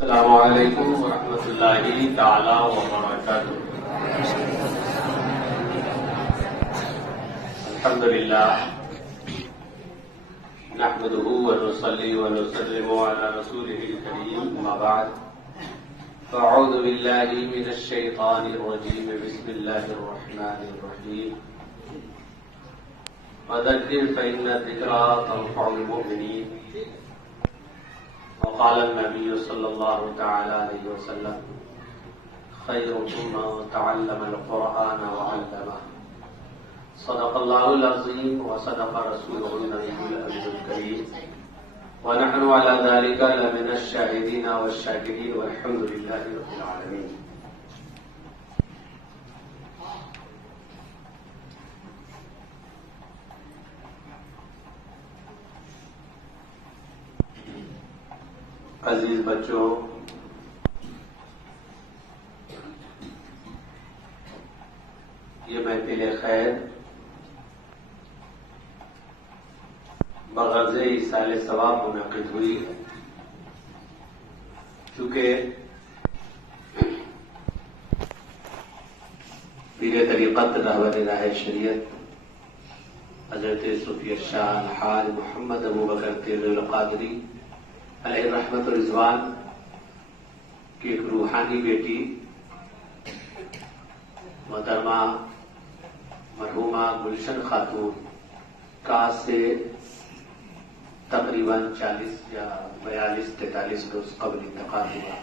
السلام علیکم ورحمۃ اللہ تعالی وبرکاتہ۔ الحمد للہ نحمده ونصلي ونسلم على رسوله الكريم، اما بعد فاعوذ بالله من الشيطان الرجيم، بسم الله الرحمن الرحيم، وذكر فإن الذكرى تنفع المؤمنين، وقال النبي صلى الله تعالى عليه وسلم خيركم من تعلم القرآن وعلمه، صدق الله العظيم وصدق رسوله النبي الأمين الكريم، ونحن على ذلك لمن الشاهدين والشاكرين، والحمد لله رب العالمين۔ عزیز بچوں، یہ محفل خیر بغرض ایصال ثواب منعقد ہوئی، چونکہ پیر طریقت رہبر راہ شریعت حضرت صوفی شاہ الحاج محمد ابو بکر تیغ القادری علیہ رحمت و رضوان کی ایک روحانی بیٹی محترمہ مرحومہ گلشن خاتون کا سے تقریباً 40 یا 42-43 روز قبل انتقال ہوا،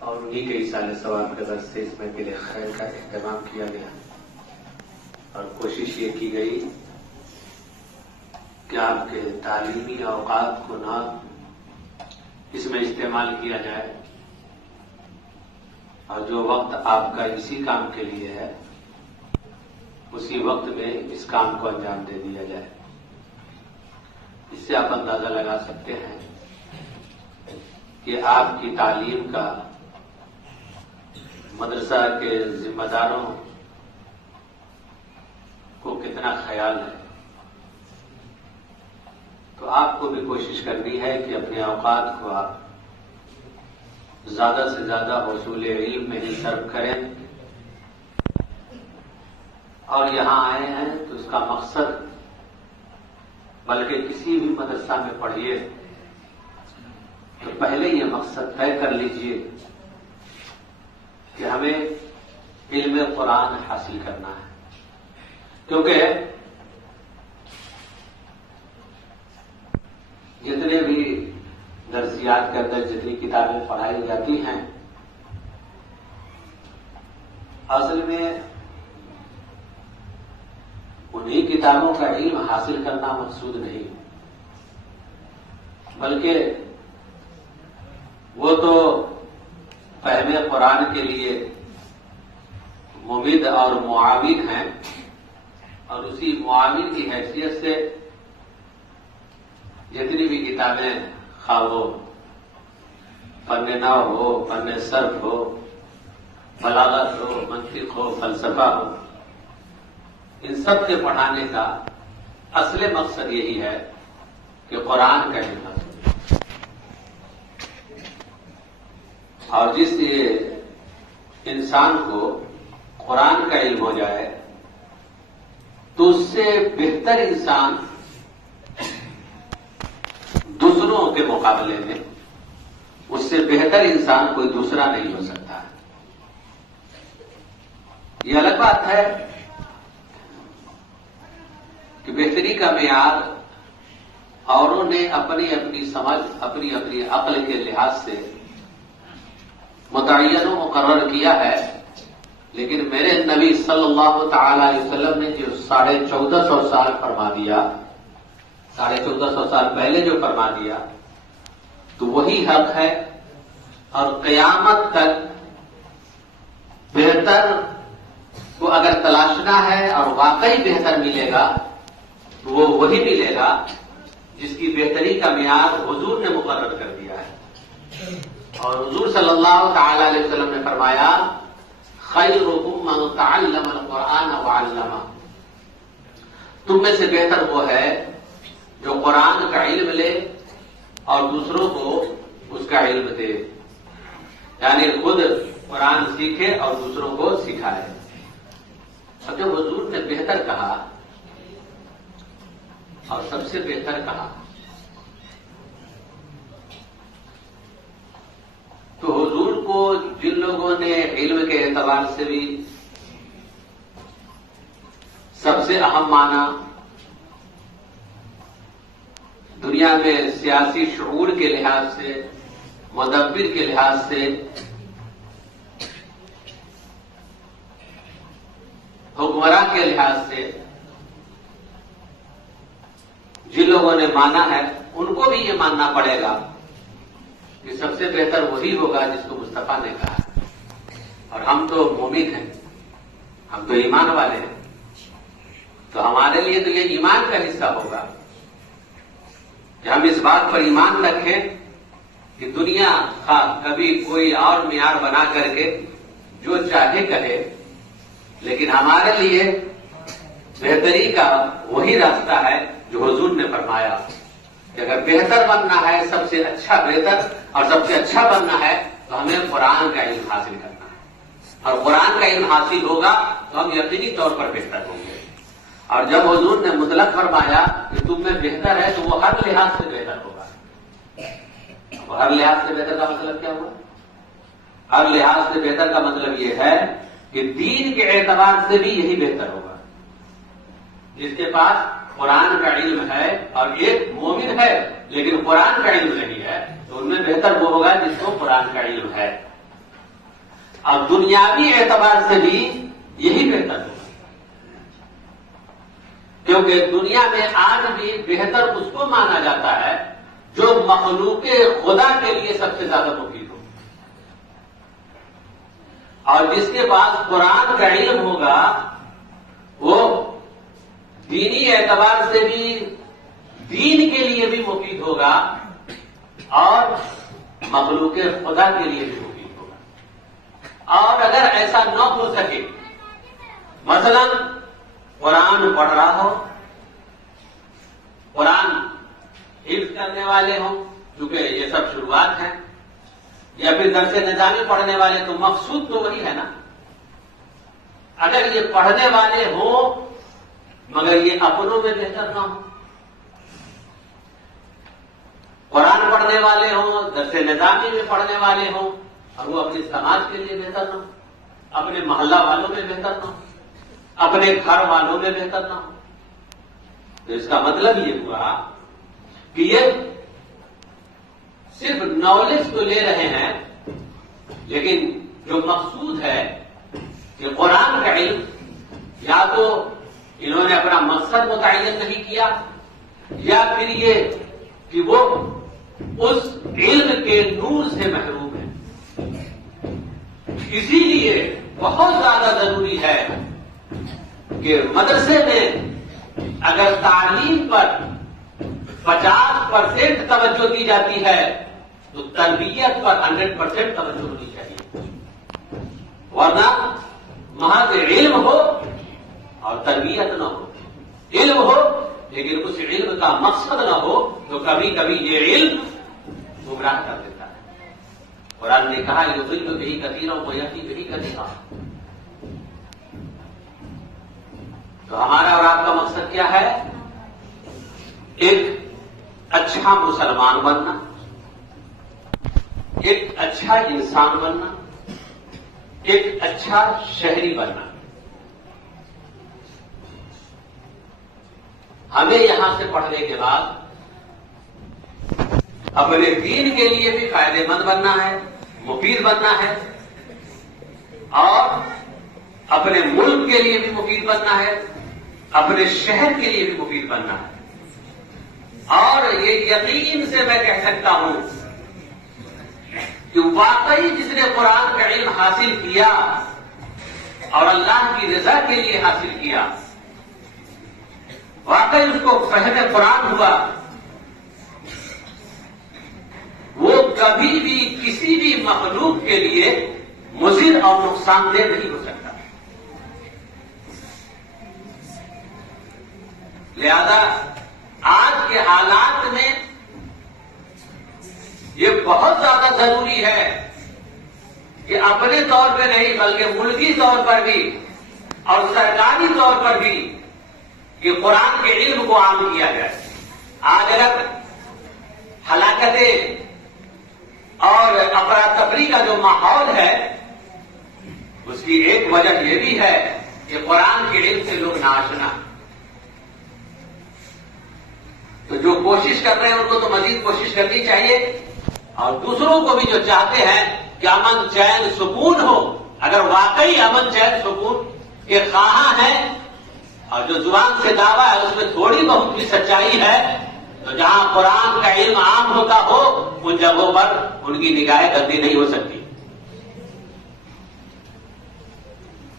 اور انہی کے ایصال ثواب کے غرض سے اس محفل خیر کا اہتمام کیا گیا، اور کوشش یہ کی گئی کہ آپ کے تعلیمی اوقات کو نہ اس میں استعمال کیا جائے، اور جو وقت آپ کا اسی کام کے لیے ہے اسی وقت میں اس کام کو انجام دے دیا جائے۔ اس سے آپ اندازہ لگا سکتے ہیں کہ آپ کی تعلیم کا مدرسہ کے ذمہ داروں کو کتنا خیال ہے۔ تو آپ کو بھی کوشش کرنی ہے کہ اپنے اوقات کو آپ زیادہ سے زیادہ حصول علم میں ہی صرف کریں، اور یہاں آئے ہیں تو اس کا مقصد، بلکہ کسی بھی مدرسہ میں پڑھیے تو پہلے یہ مقصد طے کر لیجئے کہ ہمیں علم قرآن حاصل کرنا ہے، کیونکہ جتنے بھی درسیات کے اندر جتنی کتابیں پڑھائی جاتی ہیں، اصل میں انہی کتابوں کا علم حاصل کرنا مقصود نہیں، بلکہ وہ تو فہم قرآن کے لیے ممید اور معاون ہیں، اور اسی معاون کی حیثیت سے جتنی بھی کتابیں، خواہ وہ فن نحو ہو، فن صرف ہو، بلاغت ہو، منطق ہو، فلسفہ ہو، ان سب کے پڑھانے کا اصل مقصد یہی ہے کہ قرآن کا علم حاصل، اور جس انسان کو قرآن کا علم ہو جائے تو اس سے بہتر انسان دوسروں کے مقابلے میں، اس سے بہتر انسان کوئی دوسرا نہیں ہو سکتا ہے۔ یہ الگ بات ہے کہ بہتری کا معیار اوروں نے اپنی اپنی سمجھ، اپنی اپنی عقل کے لحاظ سے متعین و مقرر کیا ہے، لیکن میرے نبی صلی اللہ تعالی علیہ وسلم نے جو 1450 سال فرما دیا، 1450 سال پہلے جو فرما دیا، تو وہی حق ہے، اور قیامت تک بہتر کو اگر تلاشنا ہے اور واقعی بہتر ملے گا تو وہ وہی ملے گا جس کی بہتری کا معیار حضور نے مقرر کر دیا ہے، اور حضور صلی اللہ تعالی علیہ وسلم نے فرمایا خیرکم من تعلم القرآن وعلمہ، تم میں سے بہتر وہ ہے جو قرآن کا علم لے اور دوسروں کو اس کا علم دے، یعنی خود قرآن سیکھے اور دوسروں کو سکھائے۔ اب جب حضور نے بہتر کہا اور سب سے بہتر کہا تو حضور کو جن لوگوں نے علم کے اعتبار سے بھی سب سے اہم مانا، دنیا میں سیاسی شعور کے لحاظ سے، مدبر کے لحاظ سے، حکمراں کے لحاظ سے جن لوگوں نے مانا ہے ان کو بھی یہ ماننا پڑے گا کہ سب سے بہتر وہی ہوگا جس کو مصطفیٰ نے کہا۔ اور ہم تو مومن ہیں، ہم تو ایمان والے ہیں، تو ہمارے لیے تو یہ ایمان کا حصہ ہوگا کہ ہم اس بات پر ایمان رکھیں کہ دنیا کبھی کوئی اور معیار بنا کر کے جو چاہے کہے، لیکن ہمارے لیے بہتری کا وہی راستہ ہے جو حضور نے فرمایا کہ اگر بہتر بننا ہے، سب سے اچھا بہتر اور سب سے اچھا بننا ہے تو ہمیں قرآن کا علم حاصل کرنا ہے، اور قرآن کا علم حاصل ہوگا تو ہم یقینی طور پر بہتر ہوں گے۔ اور جب حضور نے مطلق فرمایا کہ تم میں بہتر ہے تو وہ ہر لحاظ سے بہتر ہوگا۔ ہر لحاظ سے بہتر کا مطلب کیا ہوا؟ ہر لحاظ سے بہتر کا مطلب یہ ہے کہ دین کے اعتبار سے بھی یہی بہتر ہوگا۔ جس کے پاس قرآن کا علم ہے اور ایک مومن ہے لیکن قرآن کا علم نہیں ہے تو ان میں بہتر وہ ہوگا جس کو قرآن کا علم ہے۔ اور دنیاوی اعتبار سے بھی یہی بہتر ہوگا، کیونکہ دنیا میں آج بھی بہتر اس کو مانا جاتا ہے جو مخلوق خدا کے لیے سب سے زیادہ مفید ہو، اور جس کے پاس قرآن کا علم ہوگا وہ دینی اعتبار سے بھی دین کے لیے بھی مفید ہوگا اور مخلوق خدا کے لیے بھی مفید ہوگا۔ اور اگر ایسا نہ ہو سکے، مثلا قرآن پڑھ رہا ہو، قرآن حفظ کرنے والے ہوں، کیونکہ یہ سب شروعات ہے، یا پھر درس نظامی پڑھنے والے، تو مقصود تو وہی ہے نا۔ اگر یہ پڑھنے والے ہوں مگر یہ اپنوں میں بہتر نہ ہو، قرآن پڑھنے والے ہوں، درس نظامی میں پڑھنے والے ہوں اور وہ اپنے سماج کے لیے بہتر نہ ہو، اپنے محلہ والوں میں بہتر نہ ہو، اپنے گھر والوں میں بہتر نہ ہو، تو اس کا مطلب یہ ہوا کہ یہ صرف نالج تو لے رہے ہیں لیکن جو مقصود ہے کہ قرآن کا علم، یا تو انہوں نے اپنا مقصد متعین نہیں کیا، یا پھر یہ کہ وہ اس علم کے نور سے محروم ہے۔ اسی لیے بہت زیادہ ضروری ہے کہ مدرسے میں اگر تعلیم پر 50% توجہ دی جاتی ہے تو تربیت پر 100% توجہ ہونی چاہیے، ورنہ محض علم ہو اور تربیت نہ ہو، علم ہو لیکن اس علم کا مقصد نہ ہو تو کبھی کبھی یہ علم گمراہ کر دیتا ہے۔ قرآن نے کہا یضل بہ کثیرا ویہدی بہ کثیرا۔ تو ہمارا اور آپ کا مقصد کیا ہے؟ ایک اچھا مسلمان بننا، ایک اچھا انسان بننا، ایک اچھا شہری بننا۔ ہمیں یہاں سے پڑھنے کے بعد اپنے دین کے لیے بھی فائدے مند بننا ہے، مفید بننا ہے، اور اپنے ملک کے لیے بھی مفید بننا ہے، اپنے شہر کے لیے بھی مفید بننا ہے۔ اور یہ یقین سے میں کہہ سکتا ہوں کہ واقعی جس نے قرآن کا علم حاصل کیا اور اللہ کی رضا کے لیے حاصل کیا، واقعی اس کو فہم قرآن ہوا، وہ کبھی بھی کسی بھی مخلوق کے لیے مضر اور نقصان دہ نہیں ہو سکتا۔ لہذا آج کے حالات میں یہ بہت زیادہ بہت ضروری ہے کہ اپنے طور پہ نہیں بلکہ ملکی طور پر بھی اور سرکاری طور پر بھی کہ قرآن کے علم کو عام کیا جائے. آج اگر ہلاکتیں اور افراتفری کا جو ماحول ہے اس کی ایک وجہ یہ بھی ہے کہ قرآن کے علم سے لوگ ناآشنا. تو جو کوشش کر رہے ہیں ان کو تو مزید کوشش کرنی چاہیے اور دوسروں کو بھی جو چاہتے ہیں کہ امن چین سکون ہو, اگر واقعی امن چین سکون کے خواہاں ہیں اور جو زبان سے دعویٰ ہے اس میں تھوڑی بہت بھی سچائی ہے, تو جہاں قرآن کا علم عام ہوتا ہو ان جگہوں پر ان کی نگاہیں گندی نہیں ہو سکتی.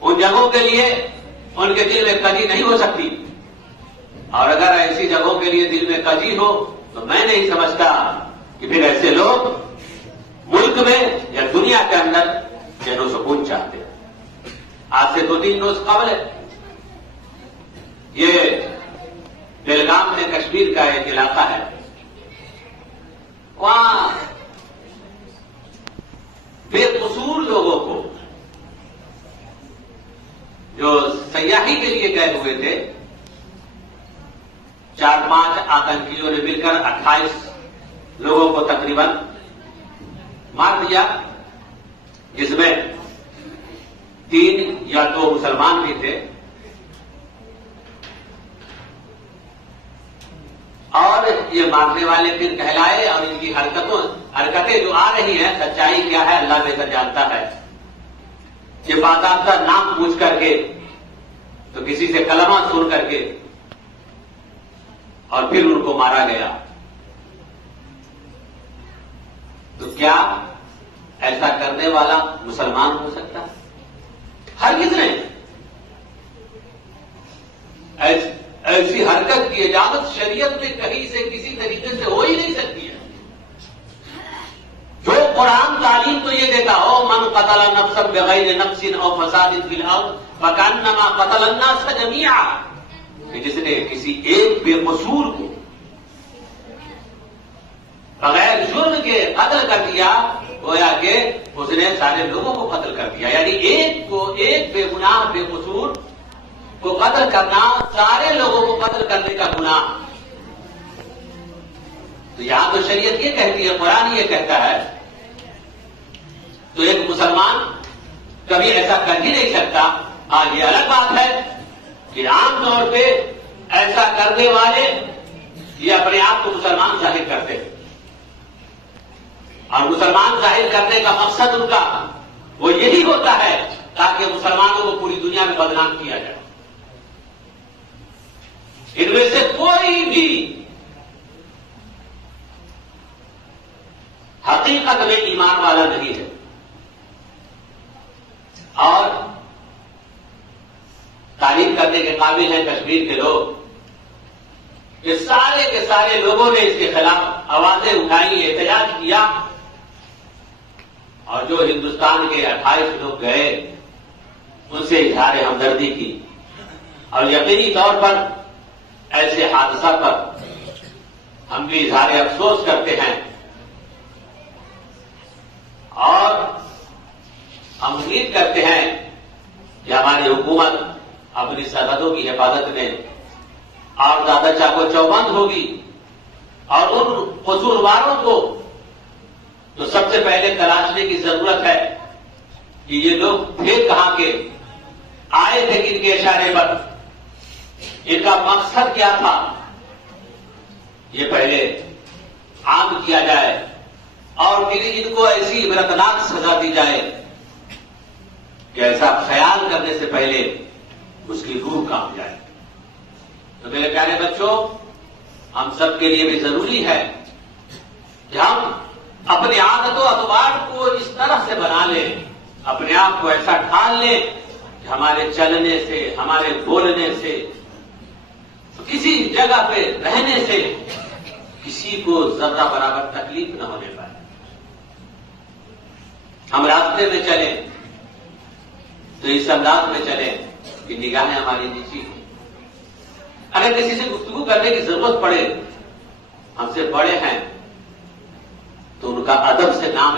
ان جگہوں کے لیے ان کے دل میں کجی نہیں ہو سکتی. اور اگر ایسی جگہوں کے لیے دل میں کجی ہو تو میں نہیں سمجھتا کہ پھر ایسے لوگ ملک میں یا دنیا کے اندر چین و سکون چاہتے ہیں. آج سے 2-3 روز قبل یہ بیلگام میں کشمیر کا ایک علاقہ ہے, وہاں بے قصور لوگوں کو جو سیاحی کے لیے گئے ہوئے تھے 4-5 آتنکیوں نے مل کر 28 لوگوں کو تقریباً مار دیا, جس میں 3 یا 2 مسلمان بھی تھے. اور یہ مارنے والے پھر کہلائے اور ان کی حرکتیں جو آ رہی ہیں سچائی کیا ہے اللہ بہتر جانتا ہے. یہ باضابطہ نام پوچھ کر کے تو کسی سے کلمہ سن کر کے اور پھر ان کو مارا گیا. تو کیا ایسا کرنے والا مسلمان ہو سکتا ہے؟ ہرگز نہیں. ایسی حرکت کی اجازت شریعت میں کہیں سے کسی طریقے سے ہو ہی نہیں سکتی ہے. جو قرآن تعلیم تو یہ دیتا ہو من قتل نفسا بغیر نفس او فساد فی الارض فکانما قتل الناس جميعا, کہ جس نے کسی ایک بے قصور کو بغیر جرم کے قتل کر دیا گویا کہ اس نے سارے لوگوں کو قتل کر دیا. یعنی ایک بے گناہ بے قصور کو قتل کرنا سارے لوگوں کو قتل کرنے کا گناہ. تو یہاں تو شریعت یہ کہتی ہے, قرآن یہ کہتا ہے. تو ایک مسلمان کبھی ایسا کر ہی نہیں سکتا. یہ الگ بات ہے کہ عام طور پہ ایسا کرنے والے یہ اپنے آپ کو مسلمان ظاہر کرتے ہیں اور مسلمان ظاہر کرنے کا مقصد ان کا وہ یہی ہوتا ہے تاکہ مسلمانوں کو پوری دنیا میں بدنام کیا جائے. ان میں سے کوئی بھی حقیقت میں ایمان والا نہیں ہے. اور تعریف کرنے کے قابل ہیں کشمیر کے لوگ. یہ سارے کے سارے لوگوں نے اس کے خلاف آوازیں اٹھائی, احتجاج کیا, اور جو ہندوستان کے 28 لوگ گئے ان سے اظہار ہمدردی کی. اور یقینی طور پر ایسے حادثہ پر ہم بھی اظہار افسوس کرتے ہیں اور ہم امید کرتے ہیں کہ ہماری حکومت اپنی سرحدوں کی حفاظت میں اور زیادہ چاقو چوبند ہوگی اور ان قصورواروں کو تو سب سے پہلے تلاشنے کی ضرورت ہے کہ یہ لوگ تھے کہاں کے, آئے تھے کن کے اشارے پر, ان کا مقصد کیا تھا, یہ پہلے عام کیا جائے اور پھر ان کو ایسی عبرتناک سزا دی جائے کہ ایسا خیال کرنے سے پہلے اس کی روح کانپ جائے. تو میرے پیارے بچوں, ہم سب کے لیے بھی ضروری ہے کہ ہم اپنے عادت و اطوار کو اس طرح سے بنا لیں, اپنے آپ کو ایسا ڈھال لیں کہ ہمارے چلنے سے, ہمارے بولنے سے, کسی جگہ پہ رہنے سے کسی کو ذرہ برابر تکلیف نہ ہونے پائے. ہم راستے میں چلیں تو اس انداز میں چلیں کہ نگاہیں ہماری نیچی ہوں. اگر کسی سے گفتگو کرنے کی ضرورت پڑے, ہم سے بڑے ہیں تو ان کا ادب سے نام